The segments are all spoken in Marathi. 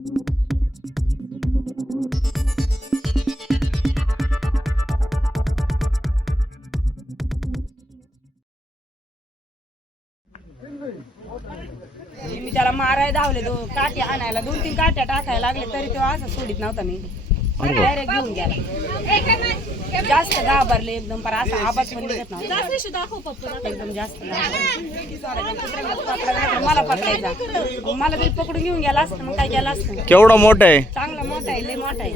मी त्याला मारायला धावले दो काठी आणायला. दोन तीन काट्या टाकायला लागले तरी तो असं सोडित नव्हता मी. डायरेक्ट घेऊन गेला. जास्त घाबरले एकदम पर असा आवाज पण निघत नव्हता एकदम जास्त. घाबरले. मला पकडायचा. मला तरी पकडून घेऊन गेला असतं मग काय केलं असतं? केवढा मोठा आहे? चांगला मोठा आहे लय मोठा आहे.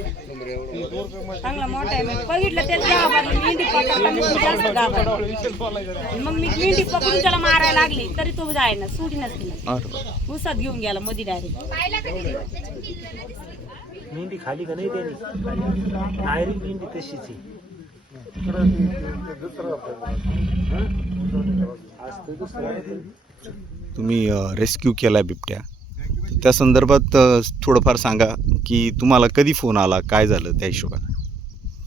चांगला मोठा आहे मी बघितलं तेच घाबरले मेंढी पकडला मी जास्त घाबरले. मग मी मेंढी पकडून त्याला मारायला लागली तरी तो जायना सुटीनच तिला अरे उसात घेऊन गेला मध्ये डायरेक्ट मेंढी खाली का नाही त्यांनी? डायरेक्ट मेंढी तशीच आहे. तुम्ही रेस्क्यू केला बिबट्या. त्या संदर्भात थोडंफार सांगा की तुम्हाला कधी फोन आला? काय झालं त्या हिशोबाने?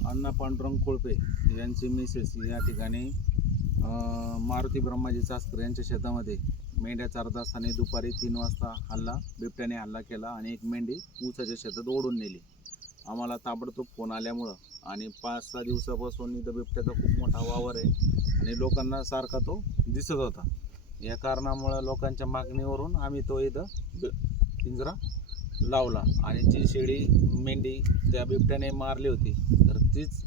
अण्णा पांडुरंग कोळपे यांची मिसेस या ठिकाणी मारुती ब्रह्माजी चास्कर यांच्या शेतामध्ये मेंढ्या चारत असताना दुपारी तीन वाजता हल्ला बिबट्याने हल्ला केला आणि एक मेंढी ऊसाच्या शेतात ओढून नेली. आम्हाला ताबडतोब फोन आल्यामुळं. आणि पाच सहा दिवसापासून इथं बिबट्याचा खूप मोठा वावर आहे. आणि लोकांना सारखा तो दिसत होता. या कारणामुळं लोकांच्या मागणीवरून आम्ही तो इथं पिंजरा लावला. आणि जी शेळी मेंढी त्या बिबट्याने मारली होती तर तीच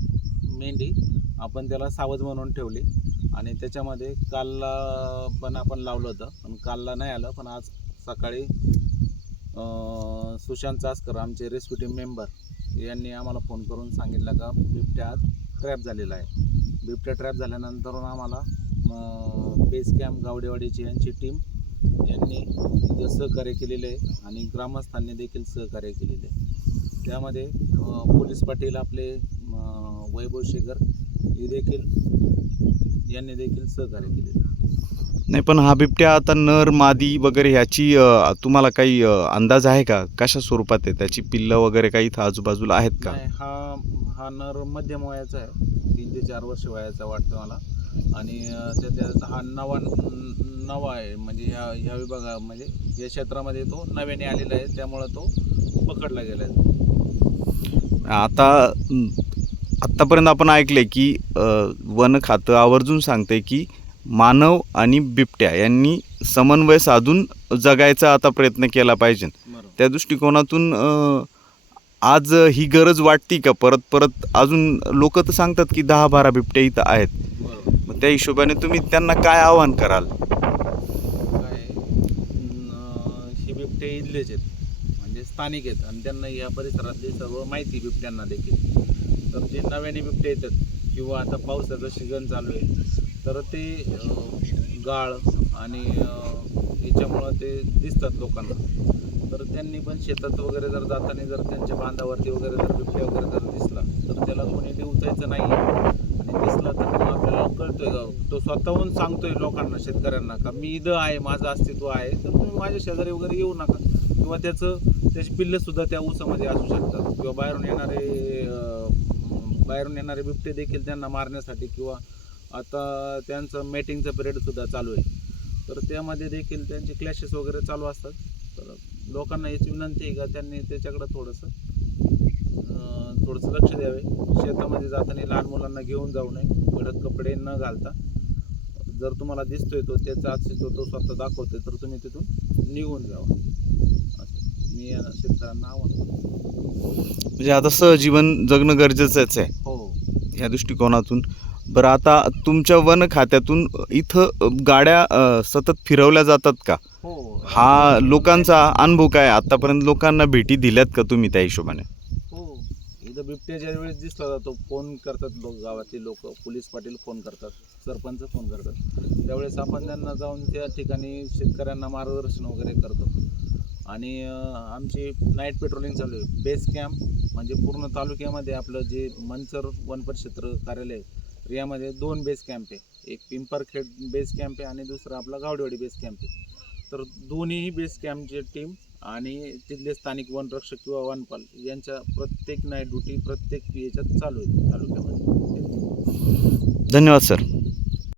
मेंढी आपण त्याला सावध म्हणून ठेवली. आणि त्याच्यामध्ये कालला पण आपण लावलं होतं पण कालला नाही आलं. पण आज सकाळी सुशांत चासकर आमचे रेस्क्यू टीम मेंबर यांनी आम्हाला फोन करून सांगितलं का बिबट्या आज ट्रॅप झालेला आहे बिबट्या ट्रॅप झाल्यानंतर आम्हाला बेस कॅम्प गावडेवाडीची यांची टीम यांनी तिथं सहकार्य केलेले आहे आणि ग्रामस्थांनी देखील सहकार्य केलेले आहे त्यामध्ये पोलीस पाटील आपले वैभव शेखर हे देखील यांनी देखील सहकार्य केलेले आहे. नाही पण हा बिबट्या आता नर मादी वगैरे ह्याची तुम्हाला काही अंदाज आहे का? कशा स्वरूपात आहे? त्याची पिल्लं वगैरे काही इथं आजूबाजूला आहेत का? नाही हा हा नर मध्यम वयाचा आहे. तीन ते चार वर्ष वयाचा वाटतं मला. आणि अं, त्या त्यात हा नवा न- नवा आहे. म्हणजे ह्या ह्या विभागा म्हणजे या क्षेत्रामध्ये तो नव्याने आलेला आहे. त्यामुळं तो पकडला गेला आहे आता आत्तापर्यंत आपण ऐकले की अ, वन खातं आवर्जून सांगते की मानव आणि बिबट्या यांनी समन्वय साधून जगायचा आता प्रयत्न केला पाहिजे. त्या दृष्टिकोनातून आज ही गरज वाटती का? परत परत अजून लोक तर सांगतात की दहा बारा बिबट्या इथं आहेत. मग त्या हिशोबाने तुम्ही त्यांना काय आवाहन कराल? हे बिबटे इथलेच आहेत. म्हणजे स्थानिक आहेत. आणि त्यांना या परिसरातली सर्व माहिती बिबट्यांना देखील. तर जे नव्याने बिबटे येतात किंवा आता पावसाचं सीझन चालू आहे तर ते गाळ आणि याच्यामुळं ते दिसतात लोकांना. तर त्यांनी पण शेतात वगैरे जर जाताना जर त्यांच्या बांधावरती वगैरे जर बिबट्या वगैरे जर दिसला तर त्याला कोणी उचायचं नाही आणि दिसला तर मग आपल्याला कळतोय तो स्वतःहून सांगतोय लोकांना शेतकऱ्यांना का मी इथं आहे माझं अस्तित्व आहे तर तुम्ही माझ्या शेजारी वगैरे येऊ नका. किंवा त्याचं त्याची पिल्लं सुद्धा त्या ऊसामध्ये असू शकतात. किंवा बाहेरून येणारे बाहेरून येणारे बिबटे देखील त्यांना मारण्यासाठी किंवा आता त्यांचं मेटिंगचं पिरियड सुद्धा चालू आहे. तर त्यामध्ये देखील त्यांचे क्लॅशेस वगैरे चालू असतात. तर लोकांना याची विनंती आहे का त्यांनी त्याच्याकडं थोडंसं थोडंसं लक्ष द्यावे. शेतामध्ये जाताना लहान मुलांना घेऊन जाऊ नये. कडक कपडे न घालता. जर तुम्हाला दिसतोय तो त्याचा अस्तित्व तो स्वतः दाखवतोय तर तुम्ही तिथून निघून जावा. असं मी या शेतकऱ्यांना आव्हान करतो. म्हणजे आता सहजीवन जगणं गरजेचंच आहे. हो. ह्या दृष्टिकोनातून. बरं आता तुमच्या वन खात्यातून इथं गाड्या अ, सतत फिरवल्या जातात का? हो. हा लोकांचा अनुभव काय आतापर्यंत लोकांना भेटी दिल्यात का तुम्ही त्या हिशोबाने? हो. इथं बिबट्या ज्या वेळेस दिसला जातो फोन करतात लोक गावातले लोक पोलीस पाटील फोन करतात सरपंच फोन करतात. त्यावेळेस आपण त्यांना जाऊन त्या ठिकाणी शेतकऱ्यांना मार्गदर्शन वगैरे करतो. आणि अं, आमची नाईट पेट्रोलिंग चालू आहे. बेस कॅम्प म्हणजे पूर्ण तालुक्यामध्ये आपलं जे मंचर वन परिक्षेत्र कार्यालय आहे, यामध्ये दोन बेस कॅम्प आहे. एक पिंपरखेड बेस कॅम्प आहे आणि दुसरा आपला गावडेवाडी बेस कॅम्प आहे. तर दोन्ही बेस कॅम्पची टीम आणि तिथले स्थानिक वनरक्षक किंवा वनपाल यांच्या प्रत्येक नाईट ड्युटी प्रत्येक याच्यात चालू आहे तालुक्यामध्ये. धन्यवाद सर